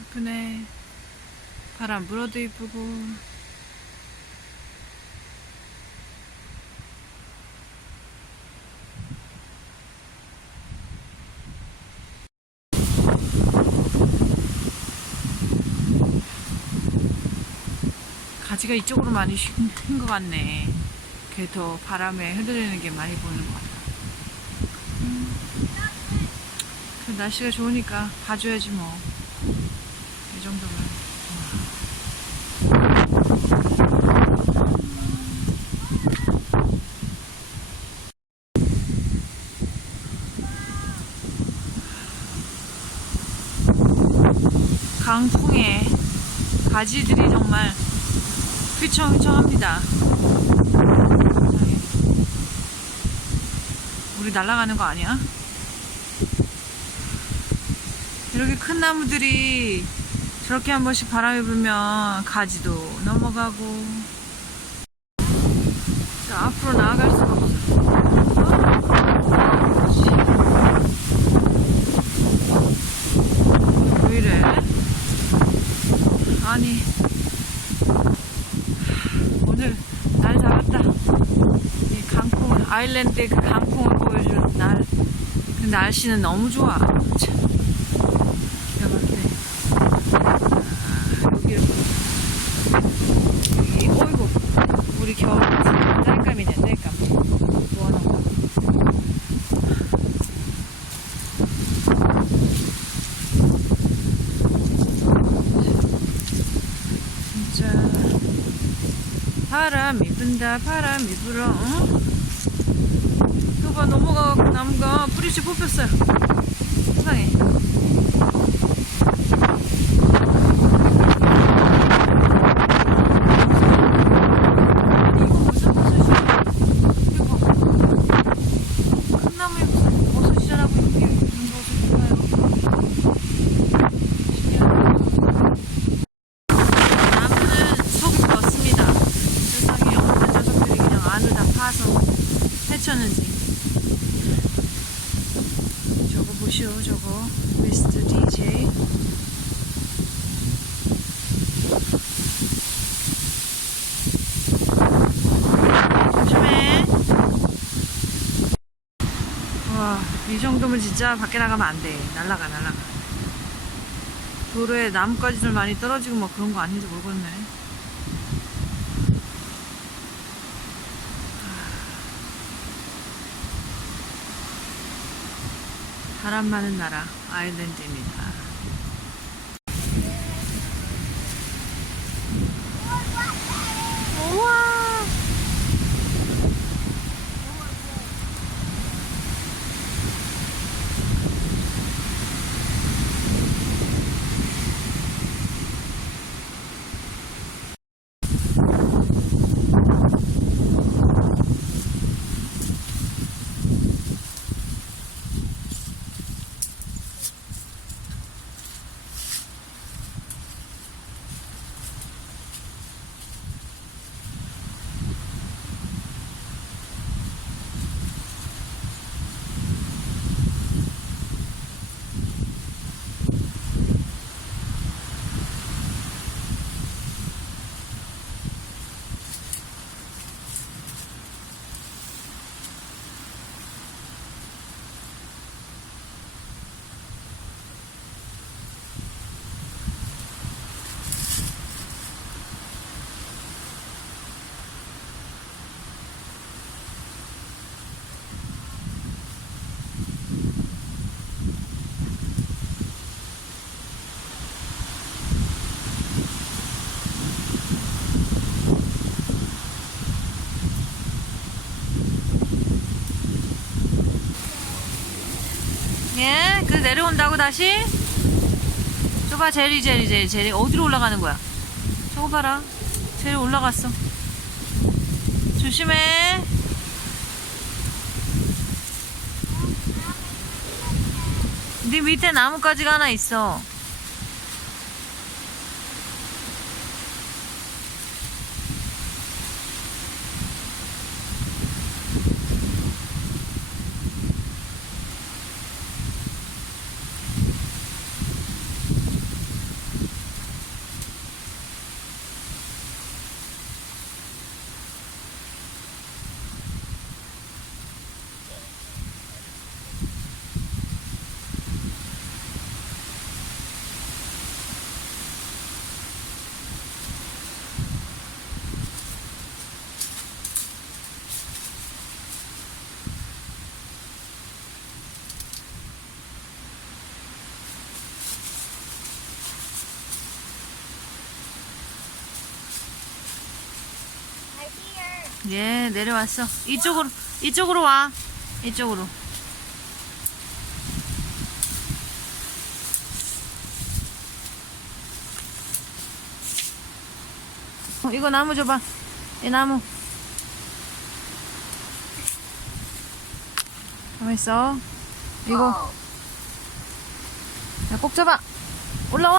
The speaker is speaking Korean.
이쁘네. 바람 불어도 이쁘고. 가지가 이쪽으로 많이 쉰 것 같네. 그게 더 바람에 흔들리는 게 많이 보이는 것 같아. 그 날씨가 좋으니까 봐줘야지 뭐. 이 정도면. 강풍에 가지들이 정말 휘청휘청합니다. 우리 날아가는 거 아니야? 이렇게 큰 나무들이 저렇게 한 번씩 바람이 불면 가지도 넘어가고. 자, 앞으로 나아갈 수가 없어. 왜 이래? 아니, 오늘 날 잡았다. 이 강풍, 아일랜드의 그 강풍을 보여주는 날. 그 날씨는 너무 좋아. 참, 기가 막히네. 여기, 어이구, 우리 겨울 딸감이네, 딸감. 뭐하는 거야? 진짜. 바람이 분다, 바람이 불어. 어? 이거 봐, 넘어가고 나무가 뿌리째 뽑혔어요. 세상에. 해쳤는지. 저거 보시오, 저거. 미스터 DJ. 조심해. 와, 이 정도면 진짜 밖에 나가면 안 돼. 날라가. 도로에 나뭇가지들 많이 떨어지고 뭐 그런 거 아닌지 모르겠네. 바람 많은 나라 아일랜드입니다. 우와. 예? 그래서 내려온다고 다시? 저봐, 제리. 어디로 올라가는 거야? 저거 봐라. 제리 올라갔어. 조심해. 네 밑에 나뭇가지가 하나 있어. 예, 내려왔어. 이쪽으로 와. 이쪽으로. 이거 나무 줘봐. 이 나무. 가만 있어. 이거. 야, 꼭 잡아. 올라와.